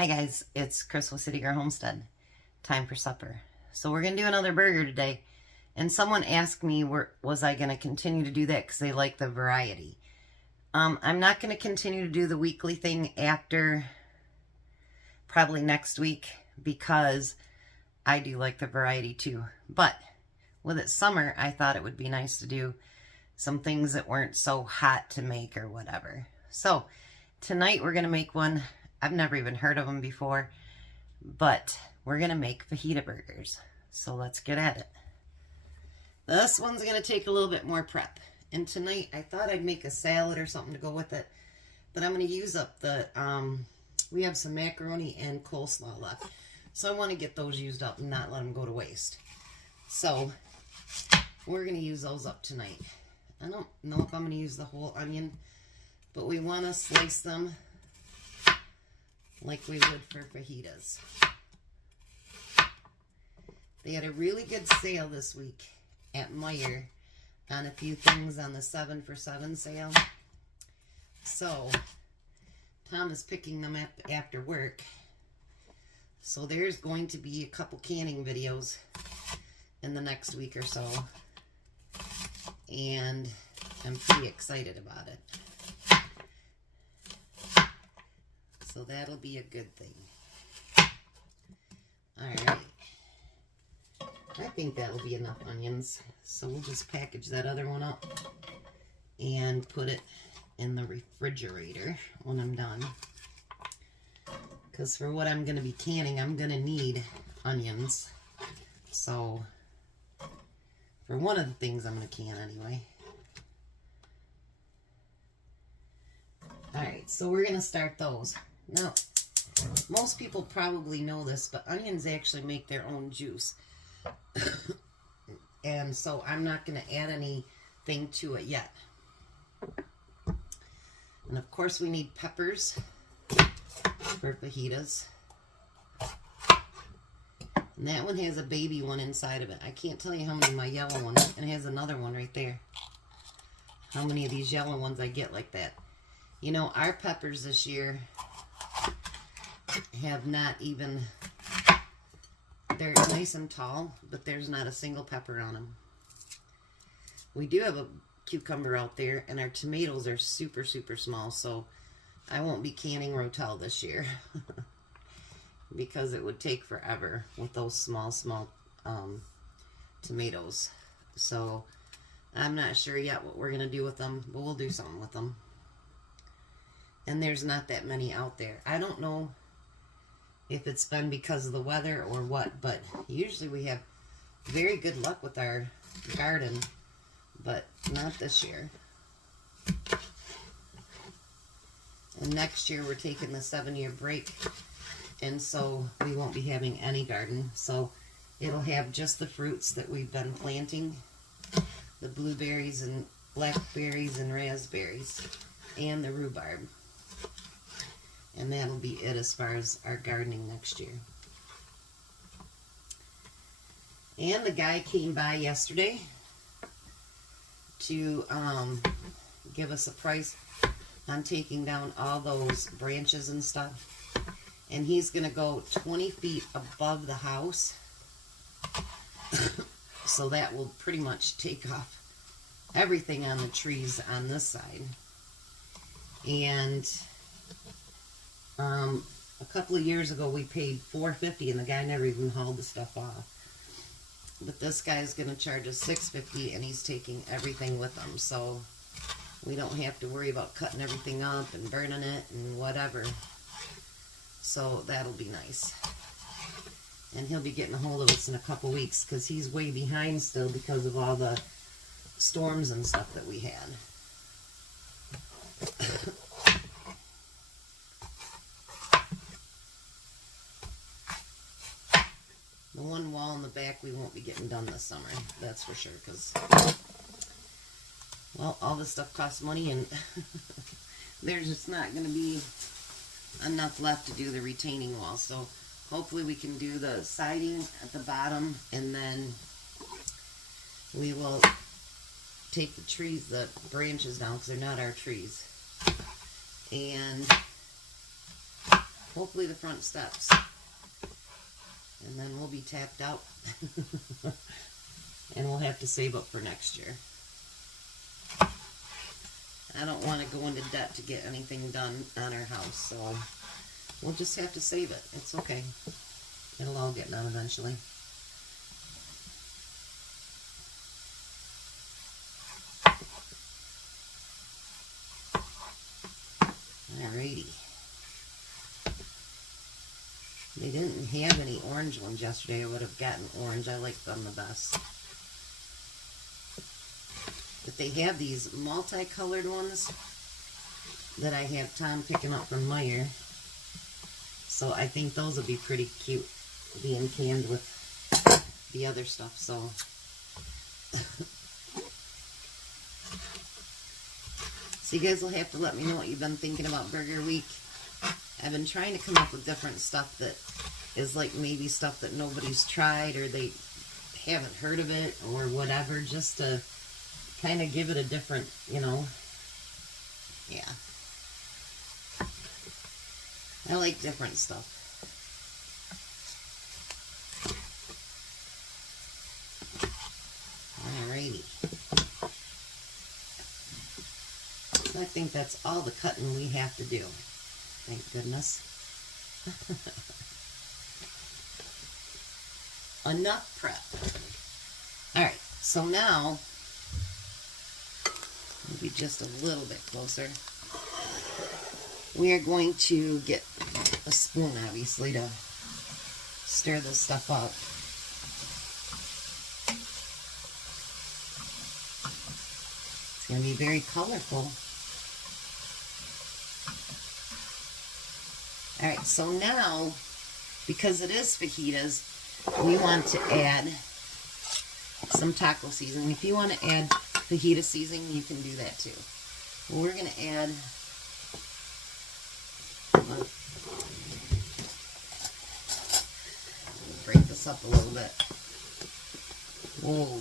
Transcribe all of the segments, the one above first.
Hi guys, it's Chris with City Girl Homestead. Time for supper. So we're going to do another burger today. And someone asked me, was I going to continue to do that because they like the variety. I'm not going to continue to do the weekly thing after probably next week because I do like the variety too. But with it summer, I thought it would be nice to do some things that weren't so hot to make or whatever. So tonight we're going to make one. I've never even heard of them before, but we're going to make fajita burgers. So let's get at it. This one's going to take a little bit more prep. And tonight I thought I'd make a salad or something to go with it, but I'm going to use up the, we have some macaroni and coleslaw left. So I want to get those used up and not let them go to waste. So we're going to use those up tonight. I don't know if I'm going to use the whole onion, but we want to slice them like we would for fajitas. They had a really good sale this week at Meijer on a few things on the 7 for 7 sale. So Tom is picking them up after work. So there's going to be a couple canning videos in the next week or so. And I'm pretty excited about it. So that'll be a good thing. Alright. I think that'll be enough onions. So we'll just package that other one up and put it in the refrigerator when I'm done. Because for what I'm going to be canning, I'm going to need onions. So for one of the things I'm going to can anyway. Alright, so we're going to start those. Now, most people probably know this, but onions actually make their own juice. And so I'm not going to add anything to it yet. And of course we need peppers for fajitas. And that one has a baby one inside of it. I can't tell you how many of my yellow ones, and it has another one right there. How many of these yellow ones I get like that. You know, our peppers this year have not even, they're nice and tall, but there's not a single pepper on them. We do have a cucumber out there, and our tomatoes are super, super small, so I won't be canning Rotel this year because it would take forever with those small tomatoes. So I'm not sure yet what we're going to do with them, but we'll do something with them. And there's not that many out there. I don't know if it's been because of the weather or what, but usually we have very good luck with our garden, but not this year. And next year we're taking the 7-year break, and so we won't be having any garden. So it'll have just the fruits that we've been planting, the blueberries and blackberries and raspberries, and the rhubarb. And that'll be it as far as our gardening next year. And the guy came by yesterday to give us a price on taking down all those branches and stuff. And he's going to go 20 feet above the house. So that will pretty much take off everything on the trees on this side. And a couple of years ago we paid $450 and the guy never even hauled the stuff off. But this guy's going to charge us $650 and he's taking everything with him. So we don't have to worry about cutting everything up and burning it and whatever. So that'll be nice. And he'll be getting a hold of us in a couple weeks because he's way behind still because of all the storms and stuff that we had. The one wall in the back we won't be getting done this summer, that's for sure, because, well, all this stuff costs money, and there's just not going to be enough left to do the retaining wall. So hopefully we can do the siding at the bottom, and then we will take the trees, the branches down, because they're not our trees, and hopefully the front steps. And then we'll be tapped out. And we'll have to save up for next year. I don't want to go into debt to get anything done on our house, so we'll just have to save it. It's okay. It'll all get done eventually. Alrighty. They didn't have any orange ones yesterday. I would have gotten orange. I like them the best. But they have these multicolored ones that I have Tom picking up from Meijer. So I think those would be pretty cute being canned with the other stuff. So so you guys will have to let me know what you've been thinking about Burger Week. I've been trying to come up with different stuff that is like maybe stuff that nobody's tried or they haven't heard of it or whatever, just to kind of give it a different, you know, yeah. I like different stuff. Alrighty. I think that's all the cutting we have to do. Thank goodness. Enough prep. Alright, so now, maybe just a little bit closer. We are going to get a spoon, obviously, to stir this stuff up. It's going to be very colorful. Alright, so now, because it is fajitas, we want to add some taco seasoning. If you want to add fajita seasoning, you can do that too. Well, we're going to add break this up a little bit. Whoa.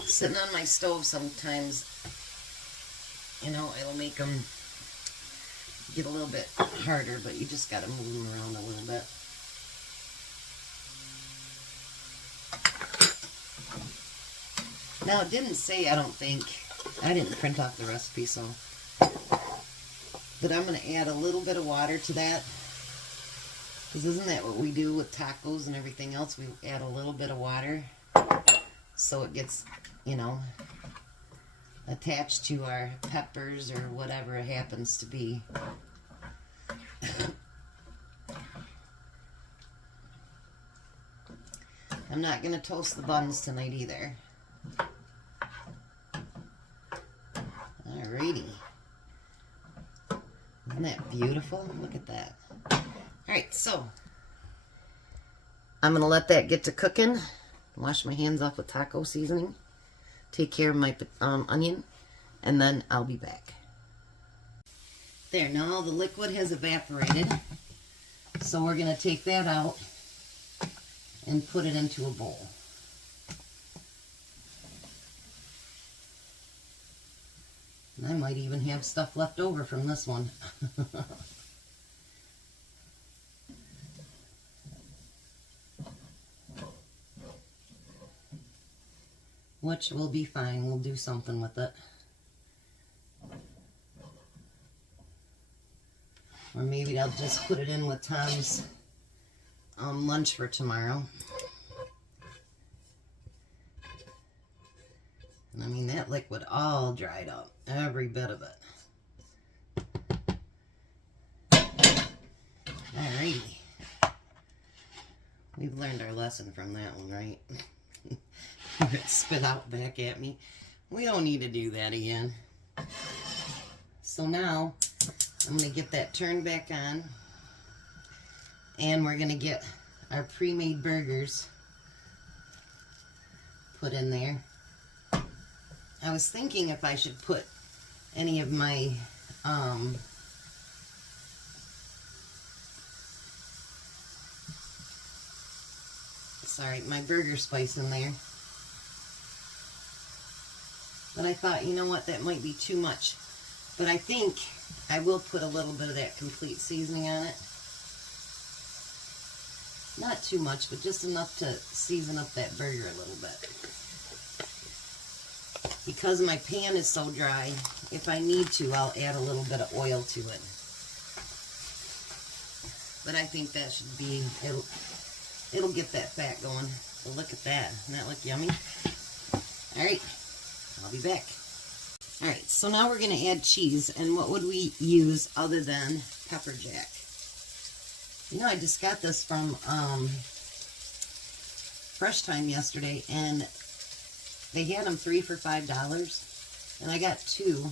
Sitting on my stove sometimes, you know, it'll make them get a little bit harder, but you just got to move them around a little bit. Now, it didn't say, I don't think, I didn't print off the recipe, so, but I'm going to add a little bit of water to that, because isn't that what we do with tacos and everything else? We add a little bit of water, so it gets, you know, attached to our peppers or whatever it happens to be. I'm not going to toast the buns tonight either. Alrighty. Isn't that beautiful? Look at that. Alright, so I'm going to let that get to cooking. Wash my hands off with taco seasoning. Take care of my onion. And then I'll be back. There, now the liquid has evaporated. So we're going to take that out and put it into a bowl. And I might even have stuff left over from this one. Which will be fine. We'll do something with it. Or maybe I'll just put it in with Tom's lunch for tomorrow. And I mean, that liquid all dried up. Every bit of it. Alrighty. We've learned our lesson from that one, right? It spit out back at me. We don't need to do that again. So now, I'm going to get that turned back on. And we're going to get our pre-made burgers put in there. I was thinking if I should put any of my my burger spice in there. But I thought, you know what, that might be too much. But I think I will put a little bit of that complete seasoning on it. Not too much, but just enough to season up that burger a little bit. Because my pan is so dry, if I need to, I'll add a little bit of oil to it. But I think that should be, it'll get that fat going. So look at that. Doesn't that look yummy? Alright, I'll be back. Alright, so now we're going to add cheese. And what would we use other than pepper jack? You know, I just got this from Fresh Time yesterday, and they had them 3 for $5, and I got 2,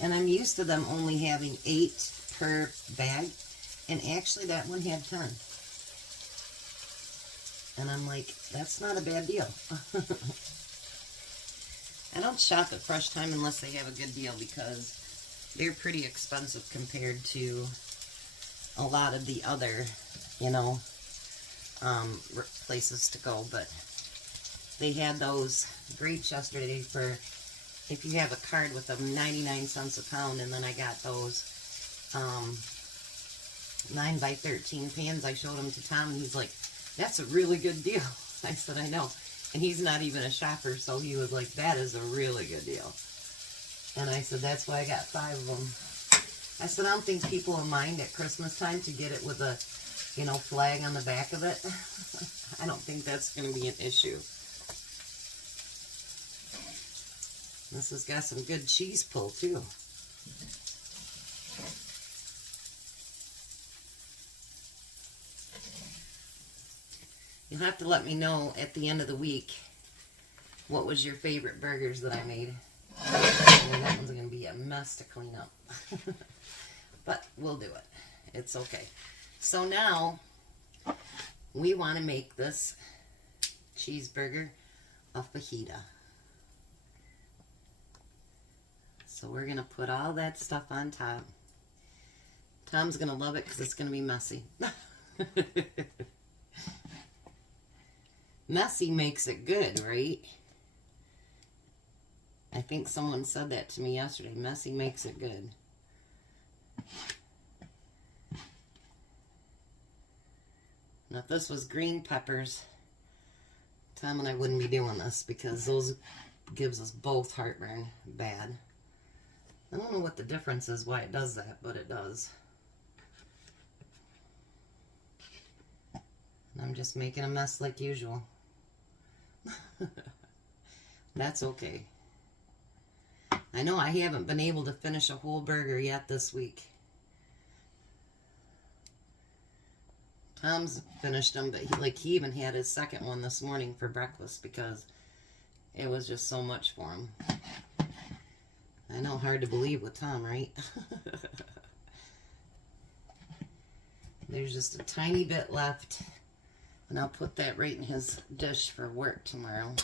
and I'm used to them only having 8 per bag, and actually that one had 10. And I'm like, that's not a bad deal. I don't shop at Fresh Time unless they have a good deal, because they're pretty expensive compared to a lot of the other, you know, places to go. But they had those grapes yesterday for, if you have a card with them, 99 cents a pound. And then I got those 9 by 13 pans. I showed them to Tom, and he's like, that's a really good deal. I said, I know. And he's not even a shopper, so he was like, that is a really good deal. And I said, that's why I got 5 of them. I said, I don't think people will mind at Christmas time to get it with a, you know, flag on the back of it. I don't think that's going to be an issue. This has got some good cheese pull, too. You'll have to let me know at the end of the week what was your favorite burgers that I made. And that one's going to be a mess to clean up. But we'll do it. It's okay. So now we want to make this cheeseburger a fajita. So we're going to put all that stuff on top. Tom's going to love it because it's going to be messy. Messy makes it good, right? I think someone said that to me yesterday. Messy makes it good. Now, if this was green peppers, Tom and I wouldn't be doing this because those gives us both heartburn bad. I don't know what the difference is, why it does that, but it does. And I'm just making a mess like usual. That's okay. I know I haven't been able to finish a whole burger yet this week. Tom's finished them, but he even had his second one this morning for breakfast because it was just so much for him. I know, hard to believe with Tom, right? There's just a tiny bit left, and I'll put that right in his dish for work tomorrow.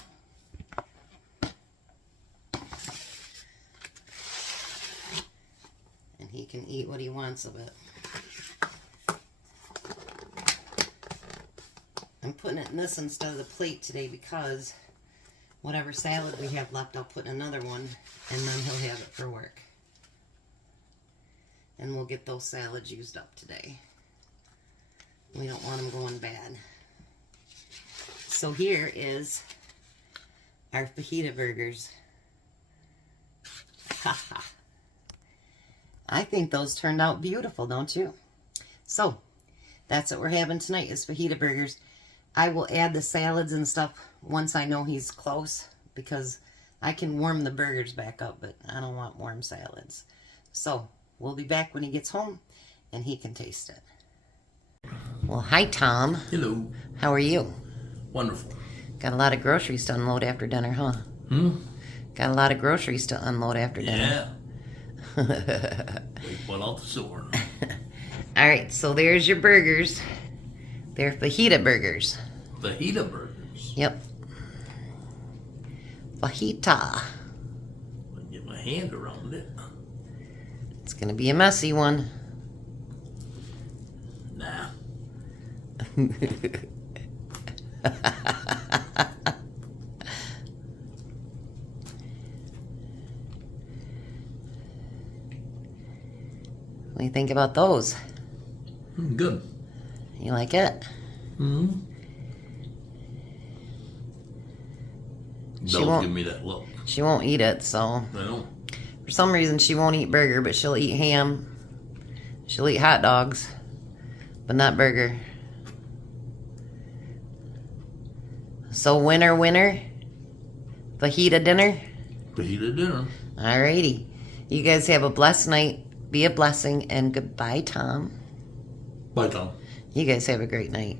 And he can eat what he wants of it. I'm putting it in this instead of the plate today because whatever salad we have left, I'll put in another one, and then he'll have it for work. And we'll get those salads used up today. We don't want them going bad. So here is our fajita burgers. Haha. I think those turned out beautiful, don't you? So, that's what we're having tonight is fajita burgers. I will add the salads and stuff once I know he's close because I can warm the burgers back up, but I don't want warm salads. So, we'll be back when he gets home and he can taste it. Well, hi, Tom. Hello. How are you? Wonderful. Got a lot of groceries to unload after dinner, huh? Got a lot of groceries to unload after dinner. Yeah. Well, off the sword. All right, so there's your burgers. They're fajita burgers. Fajita burgers. Yep. Fajita. I'll get my hand around it. It's going to be a messy one. Nah. think about those? Good. You like it? Mm-hmm. She Don't won't- give me that look. She won't eat it, so I know. for some reason she won't eat burger, but she'll eat ham. She'll eat hot dogs, but not burger. So winner, fajita dinner. Fajita dinner. Alrighty. You guys have a blessed night. Be a blessing, and goodbye, Tom. Bye, Tom. You guys have a great night.